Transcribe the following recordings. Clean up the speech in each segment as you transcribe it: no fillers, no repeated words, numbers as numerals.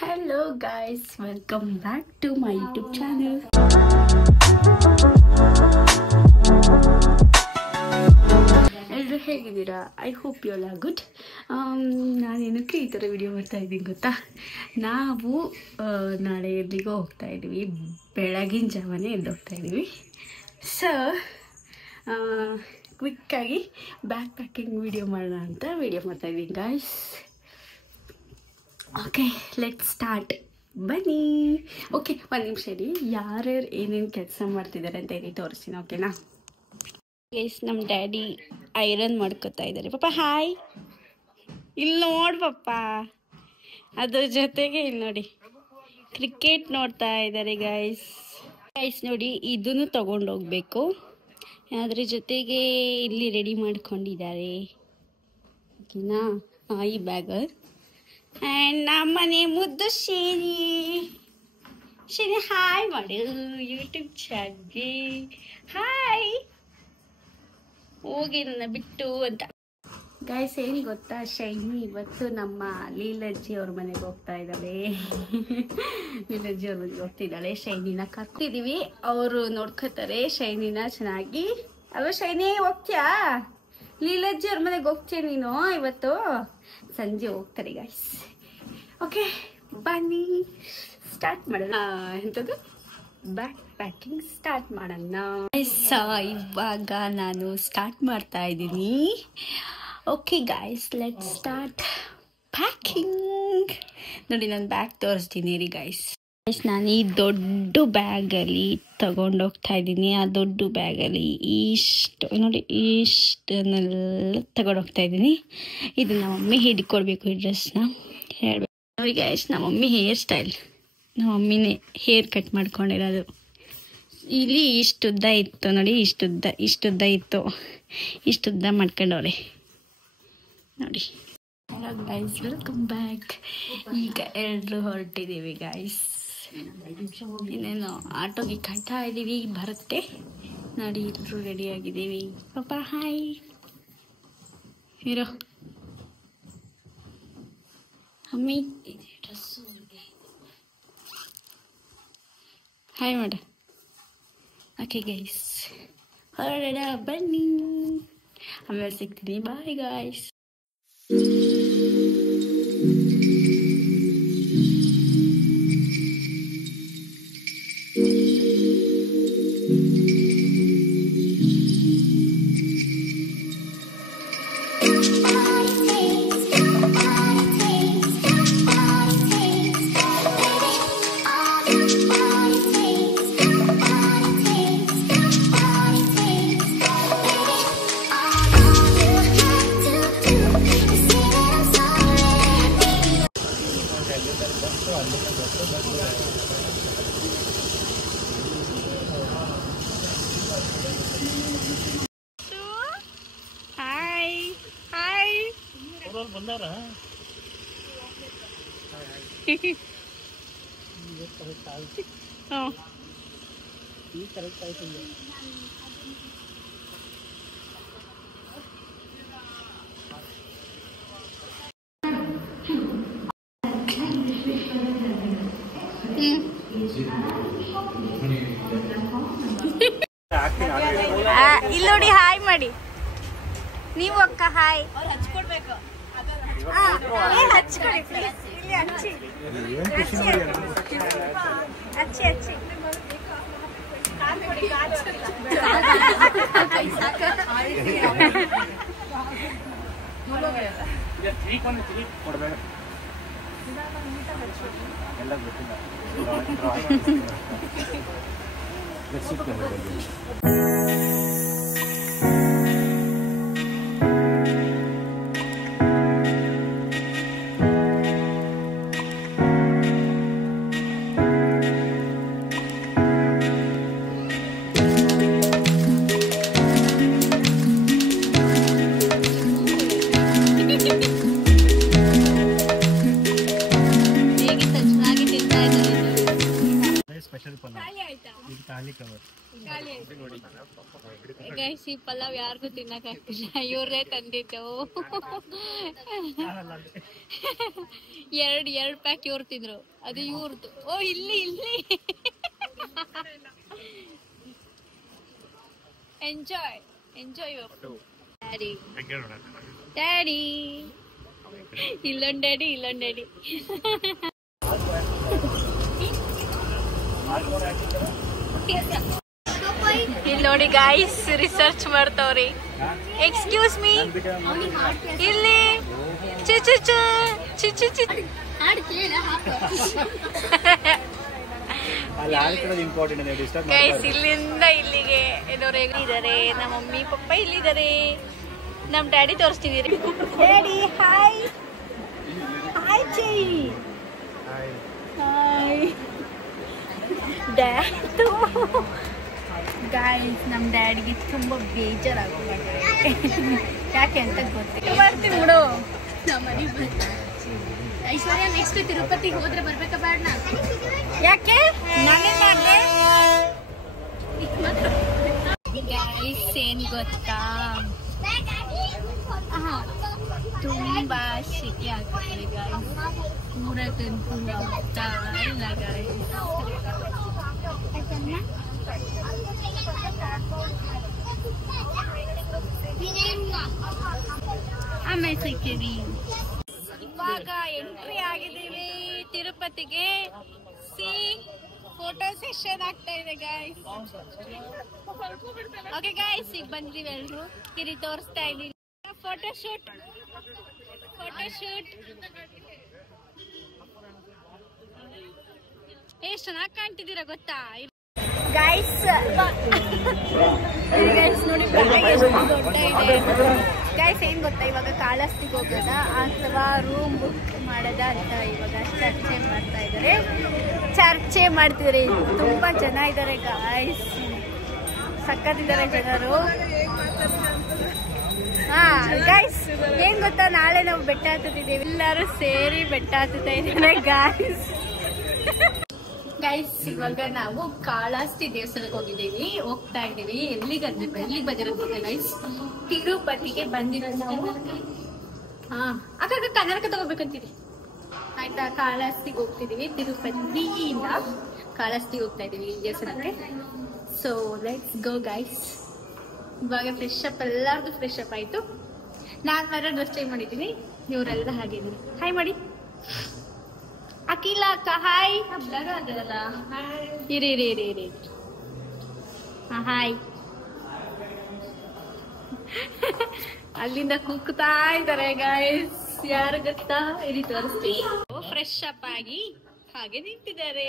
Hello guys, welcome back to my YouTube channel. ಎಲ್ಲರೂ ಹೇಗಿದ್ದೀರಾ? I hope you all are good. ನಾನೇನಕ್ಕೆ ಈ ಥರ ವಿಡಿಯೋ ಮಾಡ್ತಾ ಇದ್ದೀನಿ ಗೊತ್ತಾ? ನಾವು ನಾಳೆ ಎಲ್ಲಿಗೋ ಹೋಗ್ತಾ ಇದ್ದೀವಿ, ಬೆಳಗಿನ ಜಾವನೇ ಎದ್ದು ಹೋಗ್ತಾ ಇದ್ದೀವಿ. ಸೊ ಕ್ವಿಕ್ಕಾಗಿ ಬ್ಯಾಗ್ ಪ್ಯಾಕಿಂಗ್ ವಿಡಿಯೋ ಮಾಡೋಣ ಅಂತ ವಿಡಿಯೋ ಮಾಡ್ತಾ ಇದ್ದೀನಿ ಗಾಯ್ಸ್. Okay, let start. ಬನ್ನಿ. ಓಕೆ, ಒಂದು ನಿಮಿಷ ಇರಿ, ಯಾರ್ಯಾರು ಏನೇನು ಕೆಲಸ ಮಾಡ್ತಿದ್ದಾರೆ ಅಂತ ಹೇಳಿ ತೋರಿಸ್ತೀನಿ. ಓಕೆನಾ ಗೈಸ್? ನಮ್ಮ ಡ್ಯಾಡಿ ಐರನ್ ಮಾಡ್ಕೊತಾ ಇದ್ದಾರೆ. ಪಾಪ ಹಾಯ್. ಇಲ್ಲಿ ನೋಡಿ ಪಾಪ, ಅದ್ರ ಜೊತೆಗೆ ಇಲ್ಲಿ ನೋಡಿ ಕ್ರಿಕೆಟ್ ನೋಡ್ತಾ ಇದ್ದಾರೆ ಗೈಸ್. ನೋಡಿ, ಇದನ್ನು ತಗೊಂಡೋಗ್ಬೇಕು. ಅದ್ರ ಜೊತೆಗೆ ಇಲ್ಲಿ ರೆಡಿ ಮಾಡ್ಕೊಂಡಿದ್ದಾರೆ. ಓಕೆನಾ? ಈ ಬ್ಯಾಗ್. ಆ್ಯಂಡ್ ನಮ್ಮನೆ ಮುದ್ದು ಶೇರಿ ಹಾಯ್ ಮಾಡು ಯೂಟ್ಯೂಬ್ ಚಾನಲ್ಗೆ. ಹಾಯ್. ಹೋಗಿ ನನ್ನ ಬಿಟ್ಟು ಅಂತ ಗೈಸ್. ಏನು ಗೊತ್ತಾ, ಶೈನಿ ಇವತ್ತು ನಮ್ಮ ಲೀಲಜ್ಜಿ ಅವ್ರ ಮನೆಗೆ ಹೋಗ್ತಾ ಇದ್ದಾಳೆ. ಲೀಲಜ್ಜಿ ಅವ್ರ ಮನೆಗೆ ಹೋಗ್ತಿದ್ದಾಳೆ. ಶೈನಿನ ಕರ್ತಿದ್ದೀವಿ, ಅವರು ನೋಡ್ಕೋತಾರೆ ಶೈನಿನ ಚೆನ್ನಾಗಿ. ಅಲ್ವಾ ಶೈನಿ? ಹೋಗ್ತೀಯಾ? ಲೀಲಜ್ಜಿ ಅವ್ರ ಮನೆಗೆ ಹೋಗ್ತೀಯ ನೀನು ಇವತ್ತು? ಸಂಜೆ ಹೋಗ್ತಾರೆ ಗೈಸ್. ಓಕೆ, ಬನ್ನಿ ಸ್ಟಾರ್ಟ್ ಮಾಡೋಣ. ಎಂಥದ್ದು ಬ್ಯಾಗ್ ಪ್ಯಾಕಿಂಗ್ ಸ್ಟಾರ್ಟ್ ಮಾಡೋಣ. ಇವಾಗ ನಾನು ಸ್ಟಾರ್ಟ್ ಮಾಡ್ತಾ ಇದ್ದೀನಿ. Okay guys, let start packing. ನೋಡಿ, ನಾನು ಬ್ಯಾಗ್ ತೋರಿಸ್ತೀನಿ ರೀ ಗೈಸ್. ನಾನು ಈ ದೊಡ್ಡ ಬ್ಯಾಗಲ್ಲಿ ತಗೊಂಡೋಗ್ತಾ ಇದ್ದೀನಿ. ಆ ದೊಡ್ಡ ಬ್ಯಾಗಲ್ಲಿ ಇಷ್ಟು ನೋಡಿ, ಇಷ್ಟನ್ನೆಲ್ಲ ತಗೊಂಡೋಗ್ತಾ ಇದ್ದೀನಿ. ಇದು ನಮ್ಮ ಮಮ್ಮಿ ಹಿಡ್ಕೊಡ್ಬೇಕು ಈ ಡ್ರೆಸ್ನ. ಹೇಳ್ಬೇಕು ನೋಡಿ ಗೈಸ್, ನಮ್ಮ ಮಮ್ಮಿ ಹೇರ್ ಸ್ಟೈಲ್, ನಮ್ಮ ಮಮ್ಮಿನೇ ಹೇರ್ ಕಟ್ ಮಾಡ್ಕೊಂಡಿರೋದು. ಇಲ್ಲಿ ಇಷ್ಟುದ್ದ ಇತ್ತು ನೋಡಿ, ಇಷ್ಟುದ್ದ ಇತ್ತು, ಇಷ್ಟುದ್ದ ಮಾಡ್ಕೊಂಡವ್ರೆ ನೋಡಿ. Hello guys, welcome back. ಈಗ ಎಲ್ಲರೂ ಹೊರಟಿದ್ದೀವಿ ಗೈಸ್. ಇನ್ನೇನು ಆಟೋಗೆ ಕಾಯ್ತಾ ಇದ್ದೀವಿ, ಬರುತ್ತೆ ನೋಡಿ. ಎಲ್ಲರೂ ರೆಡಿಯಾಗಿದ್ದೀವಿ. ಪಾಪ ಹಾಯ್. ಹೀರೋ ಅಮ್ಮಿ ಹಾಯ್ ಮಾಡ. ಓಕೆ ಗೈಸ್, ಹೊರಡ ಬನ್ನಿ. ಆಮೇಲೆ ಸಿಗ್ತೀನಿ. Bye guys. ಬಂದಾರ ಕರೆಕ್ಟ್ ಆಯ್ತು. ಇಲ್ಲಿ ನೋಡಿ, ಹಾಯ್ ಮಾಡಿ ನೀವು ಅಕ್ಕ. ಹಾಯ್ ಹಚ್ಕೊಡ್ಬೇಕು. ಹಚ್ಕೊಡಿ ಪ್ಲೀಸ್. ಇಲ್ಲಿ ಹಚ್ಚಿ ಹಚ್ಚಿ ಹಚ್ಚಿ. ಗೈಸ್ ಈ ಪಲಾವ್ ಯಾರಿಗೂ ತಿನ್ನಕ್ ಆಗ್ತಿಲ್ಲ, ಇವ್ರೇ ತಂದಿದ್ದು. ಎರಡು ಪ್ಯಾಕ್ ಇವ್ರು ತಿಂದ್ರು, ಅದು ಇವ್ರದ್ದು. ಓ ಇಲ್ಲಿ ಎಂಜಾಯ್ ಡ್ಯಾಡಿ. ಇಲ್ಲೊಂದ್ ಡ್ಯಾಡಿ. ಇಲ್ಲಿ ನೋಡಿ ಗಾಯ್ಸ್, ರಿಸರ್ಚ್ ಮಾಡ್ತಾವ್ರಿ. ಎಕ್ಸ್ಕ್ಯೂಸ್ ಮೀ, ಇಲ್ಲಿ ಗೈಸ್ ಇಲ್ಲಿಂದ ಇಲ್ಲಿಗೆ ಇದ್ದಾರೆ. ನಮ್ಮ ಮಮ್ಮಿ ಪಪ್ಪ ಇಲ್ಲಿದ್ದಾರೆ, ನಮ್ ಡ್ಯಾಡಿ ತೋರಿಸ್ತೀನಿ. ಡ್ಯಾಡಿ ಹಾಯ್ ಗಾಯ್ಸ್, ನಮ್ ಡ್ಯಾಡಿಗೆ ತುಂಬಾ ಬೇಜಾರಾಗುತ್ತೆ. ಯಾಕೆ ಅಂತ ಗೊತ್ತಿಲ್ಲ. ಬರ್ತೀನಿ ಬಿಡು. ಐಶ್ವರ್ಯ ನೆಕ್ಸ್ಟ್ ತಿರುಪತಿಗೆ ಹೋದ್ರೆ ಬರ್ಬೇಕಾ ಬೇಡ? ಯಾಕೆ ಗಾಯ್ಸ್ ಏನ್ ಗೊತ್ತಾ, ತುಂಬಾ ಶೆಕೆ ಆಗ್ತದೆ ಗಾಯ್ಸ್. ಊರಕ್ಕಂತೂ ಹೋಗ್ತಾ ಇಲ್ಲ ಗಾಯ್ಸ್. ಆಮೇಲೆ ಸಿಕ್ಕಿರಿ. ಇವಾಗ ಎಂಟ್ರಿ ಆಗಿದ್ದೀವಿ ತಿರುಪತಿಗೆ. ಫೋಟೋ ಸೆಷನ್ ಆಗ್ತಾ ಇದೆ ಗಾಯ್ಸ್. ಓಕೆ ಗಾಯ್ಸ್, ಈಗ ಬಂದಿವಿ ಎಲ್ರು. ಕಿರಿ ತೋರಿಸ್ತಾ ಇದೀನಿ. ಫೋಟೋ ಶೂಟ್ ಎಷ್ಟು ಚೆನ್ನಾಗಿ ಕಾಣ್ತಿದ್ದೀರಾ ಗೊತ್ತಾ ಗಾಯ್ಸ್. ನೋಡಿ ಎಷ್ಟು ದೊಡ್ಡ ಇದೆ ಗಾಯ್ಸ್. ಏನ್ ಗೊತ್ತಾ, ಇವಾಗ ಕಾಳಹಸ್ತಿಗೆ ಹೋಗೋದ ಅಥವಾ ರೂಮ್ ಬುಕ್ ಮಾಡೋದ ಅಂತ ಇವಾಗ ಚರ್ಚೆ ಮಾಡ್ತಿದ್ದಾರೆ. ತುಂಬಾ ಜನ ಇದ್ದಾರೆ ಗಾಯ್ಸ್, ಸಕ್ಕತ್ತಿದ್ದಾರೆ ಜನರು. ಗೈಸ್ ಏನ್ ಗೊತ್ತಾ, ನಾಳೆ ನಾವು ಬೆಟ್ಟ ಹತ್ತಿದ್ದೀವಿ. ಎಲ್ಲರೂ ಸೇರಿ ಬೆಟ್ಟ ಹತ್ತುತ್ತಾ ಇದ್ದೀವಿ ಗೈಸ್. ಇವಾಗ ನಾವು ಕಾಳಹಸ್ತಿ ದೇವಸ್ಥಾನಕ್ಕೆ ಹೋಗ್ತಾ ಇದ್ದೀವಿ. ಎಲ್ಲಿಗೆ ಬಂದಿರೋದು ಗೈಸ್, ತಿರುಪತಿಗೆ ಬಂದಿರೋದು ನಾವು. ಅಕ್ಕ ಕನ್ನಡಕ ತಗೋಬೇಕಂತೀವಿ ಆಯ್ತಾ. ಕಾಳಹಸ್ತಿಗೆ ಹೋಗ್ತಿದೀವಿ, ತಿರುಪತಿಯಿಂದ ಕಾಳಹಸ್ತಿಗೆ ಹೋಗ್ತಾ ಇದೀವಿ ದೇವಸ್ಥಾನಕ್ಕೆ. So let's go guys. ಇವಾಗ ಫ್ರೆಶ್ ಅಪ್, ಎಲ್ಲಾರ್ದು ಫ್ರೆಶ್ ಅಪ್ ಆಯ್ತು. ನಾನ್ ಮಾತ್ರ ಡ್ರೆಸ್ ಚೇಂಜ್ ಮಾಡಿದ್ದೀನಿ, ಇವರೆಲ್ಲ ಹಾಗಿದ್ದೀನಿ. ಹಾಯ್ ಮಾಡಿ ಅಖಿಲ ಅಕ್ಕ. ಹಾಯ್ ಇರಿ. ಹಾಯ್. ಅಲ್ಲಿಂದ ಕೂಗ್ತಾ ಇದ್ದಾರೆ ಗೈಸ್. ಯಾರು ಗೊತ್ತಾ, ಇರಿ ತೋರಿಸ್ತೀನಿ. ಫ್ರೆಶ್ ಅಪ್ ಆಗಿ ಹಾಗೆ ನಿಂತಿದ್ದಾರೆ.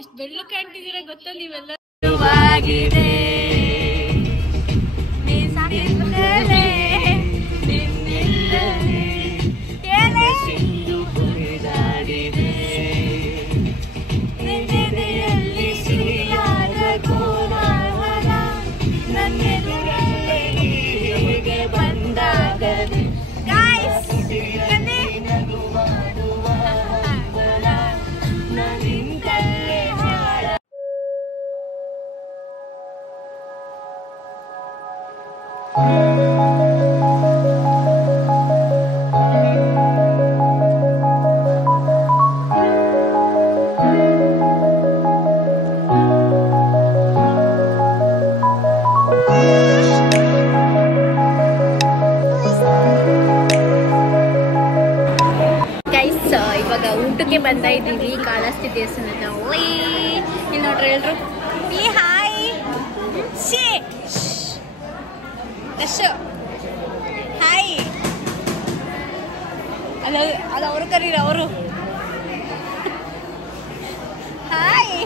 ಎಷ್ಟು ಬೆಳ್ಳು ಕಾಣ್ತಿದ್ದೀರಾ ಗೊತ್ತಾ ನೀವೆಲ್ಲ. ಇವಾಗ ಊಟಕ್ಕೆ ಬಂದ ಇದ್ದೀವಿ ಕಾಳಹಸ್ತಿ ದೇವಸ್ಥಾನದ. ಇಲ್ಲಿ ನೋಡ್ರಿ ಎಲ್ರು. Hi hi. ಅಲ್ಲ ಅವರು ಕರೀರಿ, ಅವರು ಹಾಯ್.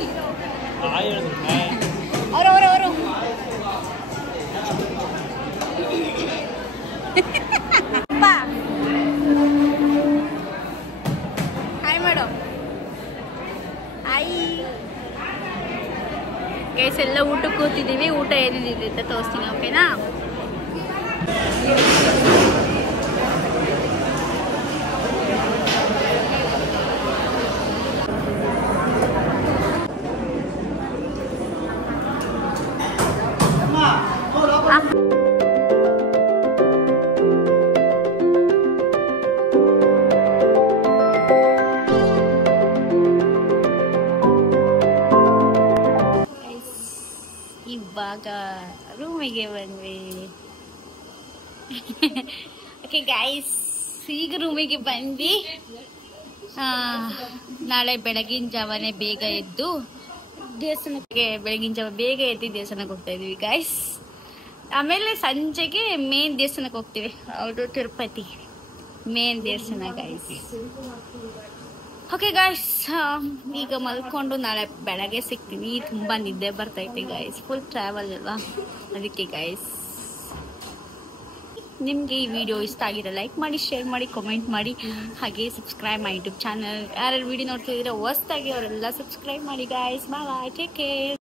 ಅವರು ಹಾಯ್ ಮೇಡಮ್. ಹಾಯ್ ಗೈಸ್, ಎಲ್ಲ ಊಟಕ್ಕೆ ಕೂತಿದ್ದೀವಿ. ಊಟ ಏನಿದೆ ಅಂತ ತೋರಿಸ್ತೀನಿ, ಓಕೆನಾ. ರೂಮಿಗೆ ಬಂದ್ವಿ. ಓಕೆ ಗೈಸ್, ಈಗ ರೂಮಿಗೆ ಬಂದ್ವಿ. ನಾಳೆ ಬೆಳಗಿನ ಜಾವನೆ ಬೇಗ ಎದ್ದು ದೇವಸ್ಥಾನಕ್ಕೆ ಬೇಗ ಎದ್ದು ದೇವಸ್ಥಾನಕ್ಕೆ ಹೋಗ್ತಾ ಇದೀವಿ ಗೈಸ್. ಆಮೇಲೆ ಸಂಜೆಗೆ ಮೇನ್ ದೇವಸ್ಥಾನಕ್ಕೆ ಹೋಗ್ತೀವಿ, ಹೌದು ತಿರುಪತಿ ಮೇನ್ ದೇವಸ್ಥಾನ ಗೈಸ್. ಓಕೆ ಗೈಸ್, ಈಗ ಮಲ್ಕೊಂಡು ನಾಳೆ ಬೆಳಗ್ಗೆ ಸಿಗ್ತೀನಿ. ತುಂಬಾ ನಿದ್ದೆ ಬರ್ತೈತೆ ಗೈಸ್, ಫುಲ್ ಟ್ರಾವೆಲ್ ಅಲ್ವಾ, ಅದಕ್ಕೆ ಗೈಸ್. ನಿಮಗೆ ಈ ವಿಡಿಯೋ ಇಷ್ಟ ಆಗಿದ್ರೆ ಲೈಕ್ ಮಾಡಿ, ಶೇರ್ ಮಾಡಿ, ಕಾಮೆಂಟ್ ಮಾಡಿ, ಹಾಗೆ ಸಬ್ಸ್ಕ್ರೈಬ್ ಮಾಡಿ ಯೂಟ್ಯೂಬ್ ಚಾನಲ್. ಯಾರು ವಿಡಿಯೋ ನೋಡ್ತಿದ್ರೆ ಹೊಸ್ದಾಗಿ ಅವರೆಲ್ಲ ಸಬ್ಸ್ಕ್ರೈಬ್ ಮಾಡಿ ಗೈಸ್. ಬಾಯ್, ಟೇಕ್ ಕೇರ್.